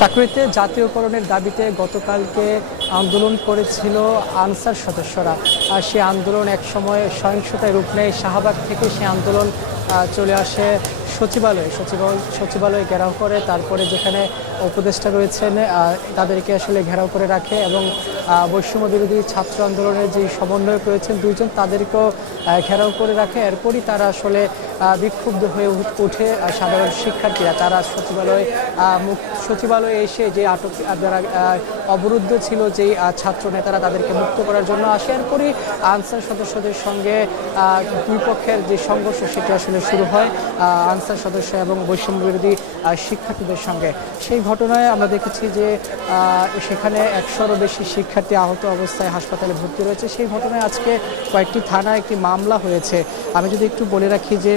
চাকরিতে জাতীয়করণের দাবিতে গতকালকে আন্দোলন করেছিল আনসার সদস্যরা। আর সেই আন্দোলন একসময় সহিংসতায় রূপ নেয়। শাহবাগ থেকে সেই আন্দোলন চলে আসে সচিবালয়ে ঘেরাও করে, তারপরে যেখানে উপদেষ্টা রয়েছেন তাদেরকে আসলে ঘেরাও করে রাখে এবং বৈষম্য বিরোধী ছাত্র আন্দোলনের যে সমন্বয়ক রয়েছেন দুইজন তাদেরকেও ঘেরাও করে রাখে। এরপরই তারা আসলে বিক্ষুব্ধ হয়ে উঠে সাধারণ শিক্ষার্থীরা তারা সচিবালয়ে এসে যে আটক যারা অবরুদ্ধ ছিল যেই ছাত্র নেতারা তাদেরকে মুক্ত করার জন্য আসে। এরপরই আনসার সদস্যদের সঙ্গে দুই পক্ষের যে সংঘর্ষ সেটি আসলে শুরু হয় আনসার সদস্য এবং বৈষম্য বিরোধী শিক্ষার্থীদের সঙ্গে। সেই ঘটনায় আমরা দেখেছি যে সেখানে 100-এরও বেশি শিক্ষার্থী আহত অবস্থায় হাসপাতালে ভর্তি রয়েছে। সেই ঘটনায় আজকে কয়েকটি থানায় একটি মামলা হয়েছে। আমি যদি একটু বলে রাখি যে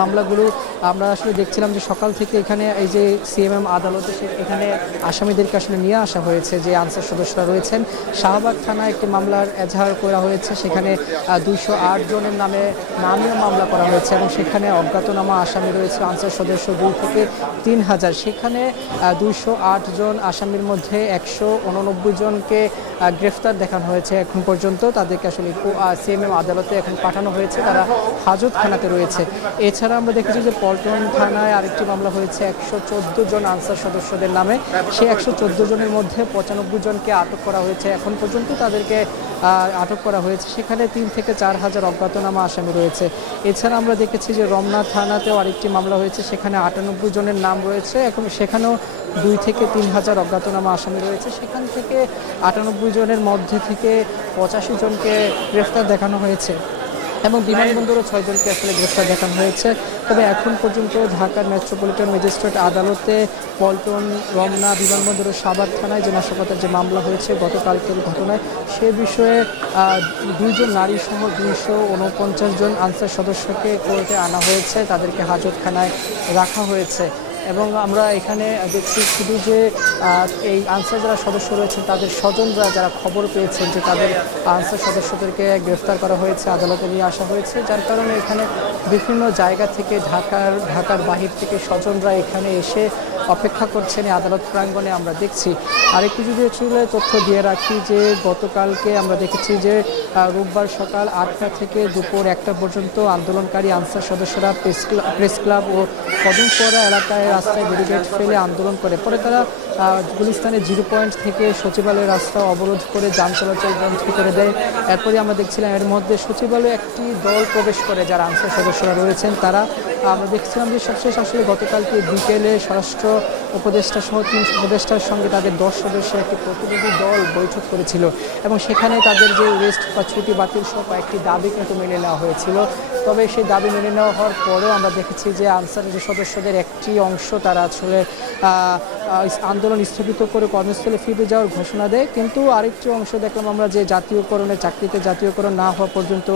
মামলাগুলো আমরা আসলে দেখছিলাম যে সকাল থেকে এখানে এই যে সিএমএম আদালতে এখানে আসামিদেরকে আসলে নিয়ে আসা হয়েছে যে আনসার সদস্যরা রয়েছেন। শাহবাগ থানায় একটি মামলার এজাহার করা হয়েছে, সেখানে 208 জনের নামেও মামলা করা হয়েছে এবং সেখানে অজ্ঞাতনামা আসামি রয়েছে আনসার সদস্য 2 থেকে 3000। সেখানে 208 জন আসামির মধ্যে 189 জনকে গ্রেফতার দেখানো হয়েছে এখন পর্যন্ত। তাদেরকে আসলে সিএমএম আদালতে এখন পাঠানো হয়েছে, তারা হাজতখানাতে রয়েছে। এছাড়া আমরা দেখেছি যে পল্টন থানায় আরেকটি মামলা হয়েছে 114 জন আনসার সদস্যদের নামে। সেই 114 জনের মধ্যে 95 জনকে আটক করা হয়েছে এখন পর্যন্ত, তাদেরকে আটক করা হয়েছে। সেখানে 3 থেকে 4000 অজ্ঞাতনামা আসামি রয়েছে। এছাড়া আমরা দেখেছি যে রমনা থানাতেও আরেকটি মামলা হয়েছে, সেখানে 98 জনের নাম রয়েছে। এখন সেখানেও 2 থেকে 3000 অজ্ঞাতনামা আসামি রয়েছে। সেখান থেকে 98 জনের মধ্যে থেকে 85 জনকে গ্রেফতার দেখানো হয়েছে এবং বিমানবন্দরও 6 জনকে আসলে গ্রেফতার দেখানো হয়েছে। তবে এখন পর্যন্ত ঢাকার মেট্রোপলিটন ম্যাজিস্ট্রেট আদালতে পল্টন, রমনা, বিমানবন্দর ও সাভার থানায় যে নাশকতার যে মামলা হয়েছে গতকালকের ঘটনায়, সে বিষয়ে 2 জন নারী সহ 249 জন আনসার সদস্যকে কোর্টে আনা হয়েছে, তাদেরকে হাজতখানায় রাখা হয়েছে। এবং আমরা এখানে দেখছি শুধু যে এই আনসার যারা সদস্য রয়েছেন তাদের স্বজনরা যারা খবর পেয়েছেন যে তাদের আনসার সদস্যদেরকে গ্রেফতার করা হয়েছে, আদালতে নিয়ে আসা হয়েছে, যার কারণে এখানে বিভিন্ন জায়গা থেকে ঢাকার বাহির থেকে স্বজনরা এখানে এসে অপেক্ষা করছেন এই আদালত প্রাঙ্গণে আমরা দেখছি। আরেকটু যদি আসলে তথ্য দিয়ে রাখি যে গতকালকে আমরা দেখেছি যে রোববার সকাল 8টা থেকে দুপুর 1টা পর্যন্ত আন্দোলনকারী আনসার সদস্যরা প্রেস ক্লাব ও কদমপাড়া এলাকায় রাস্তায় ব্যারিকেড ফেলে আন্দোলন করে। পরে তারা গুলিস্তানের 0 পয়েন্ট থেকে সচিবালয়ের রাস্তা অবরোধ করে যান চলাচল বন্ধ করে দেয়। এরপরে আমরা দেখছিলাম এর মধ্যে সচিবালয়ে একটি দল প্রবেশ করে যারা আনসার সদস্যরা রয়েছেন তারা। আমরা দেখছিলাম যে সবশেষ আসলে গতকালকে বিকেলে স্বরাষ্ট্র উপদেষ্টা সহ 3 উপদেষ্টার সঙ্গে তাদের 10 সদস্যের একটি প্রতিনিধি দল বৈঠক করেছিল এবং সেখানে তাদের যে রেস্ট বা ছুটি বাতিল সহ একটি দাবি কিন্তু মেনে নেওয়া হয়েছিল। তবে সেই দাবি মেনে নেওয়া হওয়ার পরেও আমরা দেখেছি যে আনসারের যে সদস্যদের একটি অংশ তারা আসলে আন্দোলন স্থগিত করে কর্মস্থলে ফিরে যাওয়ার ঘোষণা দেয়, কিন্তু আরেকটি অংশ দেখলাম আমরা যে চাকরিতে জাতীয়করণ না হওয়া পর্যন্ত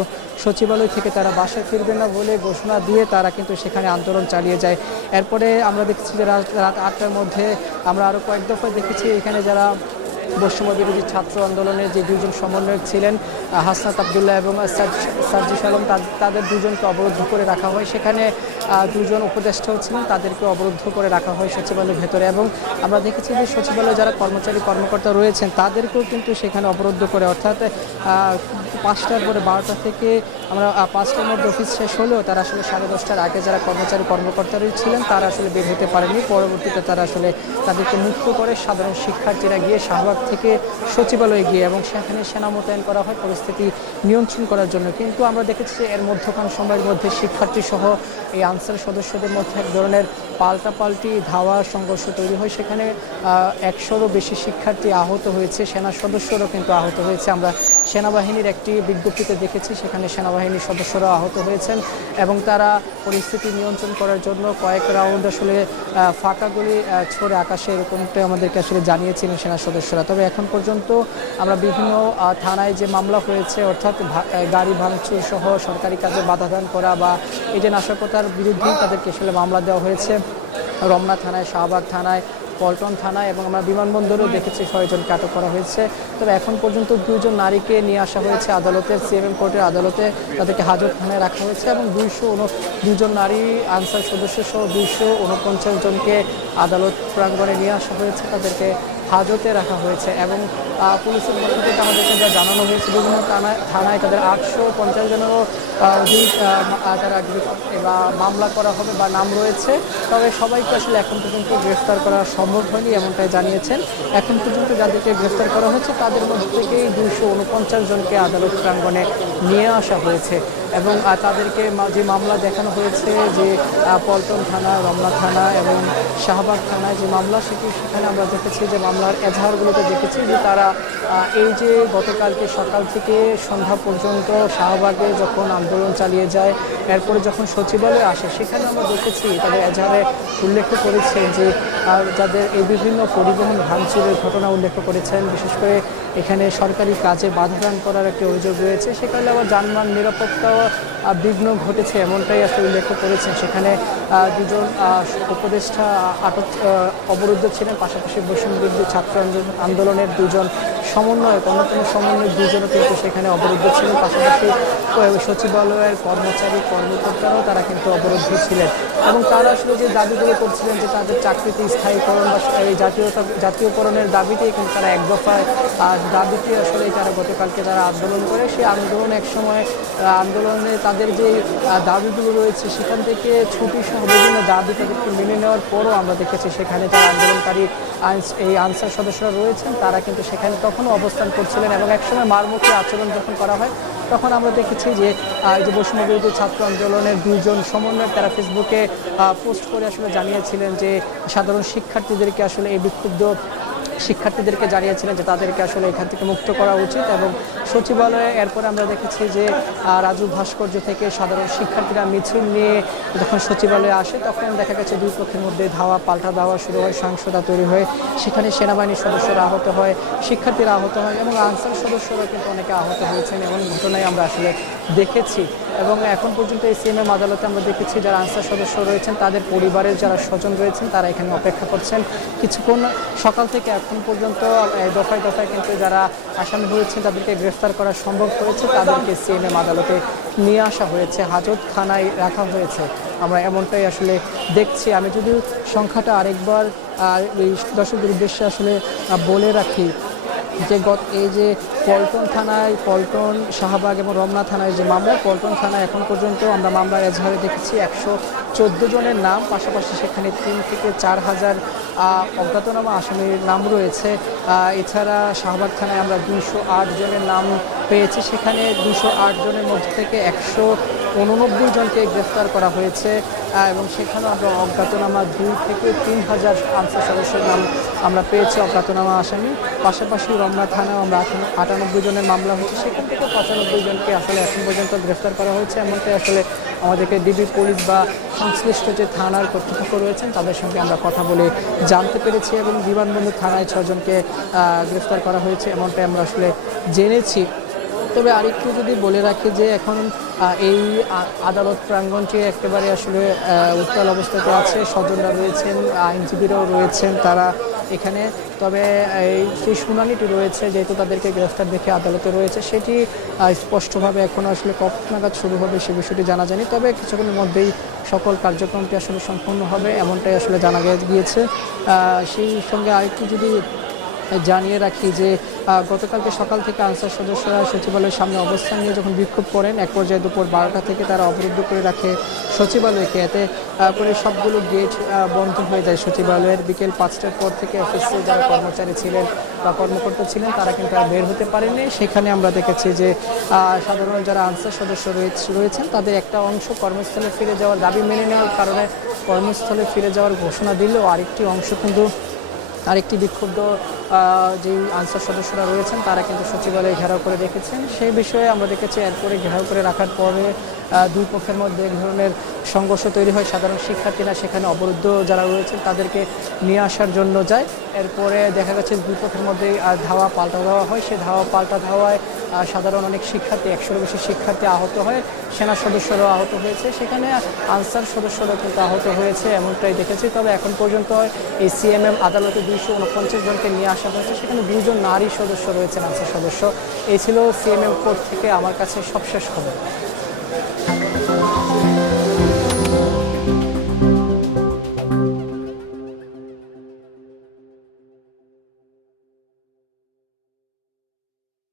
সচিবালয় থেকে তারা বাসায় ফিরবে না বলে ঘোষণা দিয়ে তারা কিন্তু সেখানে আন্দোলন চালিয়ে যায়। এরপরে আমরা দেখছি যে রাত 8টার মধ্যে আমরা আরও কয়েক দফায় দেখেছি এখানে যারা বৈষম্য বিরোধী ছাত্র আন্দোলনের যে 2 জন সমন্বয়ক ছিলেন হাসনাত আবদুল্লাহ এবং সার্জিস আলম, তাদের 2 জনকে অবরুদ্ধ করে রাখা হয়। সেখানে 2 জন উপদেষ্টাও ছিলেন, তাদেরকে অবরুদ্ধ করে রাখা হয় সচিবালয়ের ভেতরে। এবং আমরা দেখেছি যে সচিবালয়ে যারা কর্মকর্তা রয়েছেন তাদেরকেও কিন্তু সেখানে অবরুদ্ধ করে, অর্থাৎ 5টার পরে 12টা থেকে আমরা 5টার মধ্যে অফিস শেষ হলেও তারা আসলে 10:30টার আগে যারা কর্মকর্তারা ছিলেন তারা আসলে বের হতে পারেনি। পরবর্তীতে তারা আসলে তাদেরকে মুক্ত করে সাধারণ শিক্ষার্থীরা গিয়ে শাহবাগ থেকে সচিবালয়ে গিয়ে এবং সেখানে সেনা মোতায়েন করা হয় পরিস্থিতি নিয়ন্ত্রণ করার জন্য। কিন্তু আমরা দেখেছি যে এর মধ্যখান সময়ের মধ্যে শিক্ষার্থী সহ এই আনসার সদস্যদের মধ্যে এক ধরনের পাল্টাপাল্টি ধাওয়া সংঘর্ষ তৈরি হয়। সেখানে 100-এরও বেশি শিক্ষার্থী আহত হয়েছে, সেনা সদস্যরাও কিন্তু আহত হয়েছে। আমরা সেনাবাহিনীর একটি বিজ্ঞপ্তিতে দেখেছি সেখানে সেনাবাহিনীর সদস্যরা আহত হয়েছেন এবং তারা পরিস্থিতি নিয়ন্ত্রণ করার জন্য কয়েক রাউন্ড আসলে ফাঁকা গুলি ছড়ে আকাশে এরকমটা আমাদেরকে আসলে জানিয়েছিলেন সেনা সদস্যরা। তবে এখন পর্যন্ত আমরা বিভিন্ন থানায় যে মামলা হয়েছে, অর্থাৎ গাড়ি ভাঙচুর সহ সরকারি কাজে বাধাদান করা বা এই যে নাশকতার বিরুদ্ধে তাদেরকে আসলে মামলা দেওয়া হয়েছে রমনা থানায়, শাহবাগ থানায়, পল্টন থানায় এবং আমরা বিমানবন্দরেও দেখেছি 6 জনকে আটক করা হয়েছে। তবে এখন পর্যন্ত 2 জন নারীকে নিয়ে আসা হয়েছে আদালতের সিএমএম কোর্টের আদালতে, তাদেরকে হাজতখানায় রাখা হয়েছে এবং 2 জন নারী আনসার সদস্য সহ 249 জনকে আদালত প্রাঙ্গণে নিয়ে আসা হয়েছে, তাদেরকে হাজতে রাখা হয়েছে। এবং পুলিশের পক্ষ থেকে আমাদেরকে যা জানানো হয়েছে বিভিন্ন থানায় তাদের 850 জনেরও অধিক তারা বা মামলা করা হবে বা নাম রয়েছে। তবে সবাইকে আসলে এখন পর্যন্ত গ্রেফতার করা সম্ভব হয়নি এমনটাই জানিয়েছেন। এখন পর্যন্ত যাদেরকে গ্রেফতার করা হয়েছে তাদের মধ্যে থেকেই 249 জনকে আদালত প্রাঙ্গণে নিয়ে আসা হয়েছে এবং তাদেরকে যে মামলা দেখানো হয়েছে যে পল্টন থানা, রমনা থানা এবং শাহবাগ থানায় যে মামলা সেখানে আমরা দেখেছি যে মামলার এজাহারগুলোতে দেখেছি যে তারা এই যে গতকালকে সকাল থেকে সন্ধ্যা পর্যন্ত শাহবাগে যখন আন্দোলন চালিয়ে যায়, এরপরে যখন সচিবালয়ে আসে সেখানে আমরা দেখেছি তাদের এজাহারে উল্লেখ করেছেন যে যাদের এই বিভিন্ন পরিবহন ভাঙচুরের ঘটনা উল্লেখ করেছেন, বিশেষ করে এখানে সরকারি কাজে বাধাদান করার একটি অভিযোগ রয়েছে, সেখানে আবার যানবাহন নিরাপত্তাও বিঘ্ন ঘটেছে এমনটাই আসলে উল্লেখ করেছেন। সেখানে 2 জন উপদেষ্টা অবরুদ্ধ ছিলেন, পাশাপাশি বৈষম্য বিরোধী ছাত্র আন্দোলনের 2 জন সমন্বয়ক, অন্যতম সমন্বয়ক 2 জনও কিন্তু সেখানে অবরুদ্ধ ছিলেন, পাশাপাশি সচিবালয়ের কর্মকর্তারাও তারা কিন্তু অবরুদ্ধ ছিলেন এবং তারা আসলে যে দাবিগুলো করছিলেন যে তাদের চাকরিতে স্থায়ীকরণ বা এই জাতীয়করণের দাবিতেই কিন্তু তারা এক দফায় দাবিতে আসলে তারা গতকালকে তারা আন্দোলন করে, সেই আন্দোলন একসময় আন্দোলনে তাদের যে দাবিগুলো রয়েছে সেখান থেকে ছুটি সহ বিভিন্ন দাবি তাদেরকে মেনে নেওয়ার পরও আমরা দেখেছি সেখানে যারা আন্দোলনকারী এই আনসার সদস্যরা রয়েছেন তারা কিন্তু সেখানে তখনও অবস্থান করছিলেন এবং একসময় মারমুখী আচরণ যখন করা হয় তখন আমরা দেখেছি যে এই যে বৈষম্য বিরোধী ছাত্র আন্দোলনের 2 জন সমন্বয়ক তারা ফেসবুকে পোস্ট করে আসলে জানিয়েছিলেন যে সাধারণ শিক্ষার্থীদেরকে আসলে এই বিক্ষুব্ধ শিক্ষার্থীদেরকে জানিয়েছিলেন যে তাদেরকে আসলে এখান থেকে মুক্ত করা উচিত। এবং সচিবালয়ে এরপরে আমরা দেখেছি যে রাজু ভাস্কর্য থেকে সাধারণ শিক্ষার্থীরা মিছিল নিয়ে যখন সচিবালয়ে আসে তখন দেখা গেছে 2 পক্ষের মধ্যে পাল্টা ধাওয়া শুরু হয়, সহিংসতা তৈরি হয়, সেখানে সেনাবাহিনীর সদস্যরা আহত হয়, শিক্ষার্থীরা আহত হয় এবং আনসার সদস্যরা কিন্তু অনেকে আহত হয়েছেন এমন ঘটনায় আমরা আসলে দেখেছি। এবং এখন পর্যন্ত এই সিএমএম আদালতে আমরা দেখেছি যারা আনসার সদস্য রয়েছেন তাদের পরিবারের যারা স্বজন রয়েছেন তারা এখানে অপেক্ষা করছেন। কিছুক্ষণ সকাল থেকে এখন পর্যন্ত দফায় দফায় কিন্তু যারা আসামি হয়েছেন তাদেরকে গ্রেফতার করা সম্ভব হয়েছে, তাদেরকে সিএমএম আদালতে নিয়ে আসা হয়েছে, হাজতখানায় রাখা হয়েছে। আমরা এমনটাই আসলে দেখছি। আমি যদি সংখ্যাটা আরেকবার দর্শকদের উদ্দেশ্যে আসলে বলে রাখি যে এই যে পল্টন থানায়, পল্টন, শাহবাগ এবং রমনা থানায় যে মামলা, পল্টন থানায় এখন পর্যন্ত আমরা মামলার এজাহারে দেখেছি 114 জনের নাম, পাশাপাশি সেখানে 3 থেকে 4 হাজার অজ্ঞাতনামা আসামির নাম রয়েছে। এছাড়া শাহবাগ থানায় আমরা 208 জনের নাম পেয়েছি, সেখানে 208 জনের মধ্যে থেকে 189 জনকে গ্রেফতার করা হয়েছে এবং সেখানে আমরা অজ্ঞাতনামা 2 থেকে 3 হাজার আনসার সদস্যের নাম আমরা পেয়েছি অজ্ঞাতনামা আসামি। পাশাপাশি রমনা থানায় আমরা 98 জনের মামলা হয়েছে, সেখান থেকে 95 জনকে আসলে এখন পর্যন্ত গ্রেফতার করা হয়েছে। এমনটাই আসলে আমাদেরকে ডিবি পুলিশ বা সংশ্লিষ্ট যে থানার কর্তৃপক্ষ রয়েছেন তাদের সঙ্গে আমরা কথা বলে জানতে পেরেছি এবং বিমানবন্দর থানায় 6 জনকে গ্রেফতার করা হয়েছে এমনটাই আমরা আসলে জেনেছি। তবে আরেকটু যদি বলে রাখি যে এখন এই আদালত প্রাঙ্গণটি একেবারে আসলে উত্তাল অবস্থাতে আছে, স্বজনরা রয়েছেন, আইনজীবীরাও রয়েছেন তারা এখানে। তবে সেই শুনানিটি রয়েছে যেহেতু তাদেরকে গ্রেফতার দেখে আদালতে রয়েছে, সেটি স্পষ্টভাবে এখন আসলে কখন নাগাদ শুরু হবে সে বিষয়টি জানা যায়নি। তবে কিছুক্ষণের মধ্যেই সকল কার্যক্রমটি আসলে সম্পন্ন হবে এমনটাই আসলে জানা গিয়েছে। সেই সঙ্গে আরেকটু যদি জানিয়ে রাখি যে গতকালকে সকাল থেকে আনসার সদস্যরা সচিবালয়ের সামনে অবস্থান নিয়ে যখন বিক্ষোভ করেন, এক পর্যায়ে দুপুর 12টা থেকে তারা অবরুদ্ধ করে রাখে সচিবালয়কে, এতে করে সবগুলো গেট বন্ধ হয়ে যায় সচিবালয়ের। বিকেল 5টার পর থেকে অফিসে যারা কর্মচারী ছিলেন বা কর্মকর্তা ছিলেন তারা কিন্তু আর বের হতে পারেনি। সেখানে আমরা দেখেছি যে সাধারণ যারা আনসার সদস্য রয়েছেন তাদের একটা অংশ কর্মস্থলে ফিরে যাওয়ার দাবি মেনে নেওয়ার কারণে কর্মস্থলে ফিরে যাওয়ার ঘোষণা দিলেও আরেকটি অংশ কিন্তু আরেকটি বিক্ষুব্ধ যে আনসার সদস্যরা রয়েছেন তারা কিন্তু সচিবালয়ে ঘেরাও করে রেখেছেন। সেই বিষয়ে আমরা দেখেছি এরপরে ঘেরাও করে রাখার পরে দুই পক্ষের মধ্যে এক ধরনের সংঘর্ষ তৈরি হয়। সাধারণ শিক্ষার্থীরা সেখানে অবরুদ্ধ যারা রয়েছেন তাদেরকে নিয়ে আসার জন্য যায়। এরপরে দেখা গেছে দুই পক্ষের মধ্যে ধাওয়া পাল্টা ধাওয়া হয়। সে ধাওয়া পাল্টা ধাওয়ায় সাধারণ অনেক শিক্ষার্থী 100-এর বেশি শিক্ষার্থী আহত হয়, সেনা সদস্যরাও আহত হয়েছে, সেখানে আনসার সদস্যরাও কিন্তু আহত হয়েছে এমনটাই দেখেছি। তবে এখন পর্যন্ত এই সিএমএম আদালতে 249 জনকে নিয়ে আসা হয়েছে, সেখানে 2 জন নারী সদস্য রয়েছেন আনসার সদস্য। এই ছিল সিএমএম কোর্ট থেকে আমার কাছে সবশেষ খবর।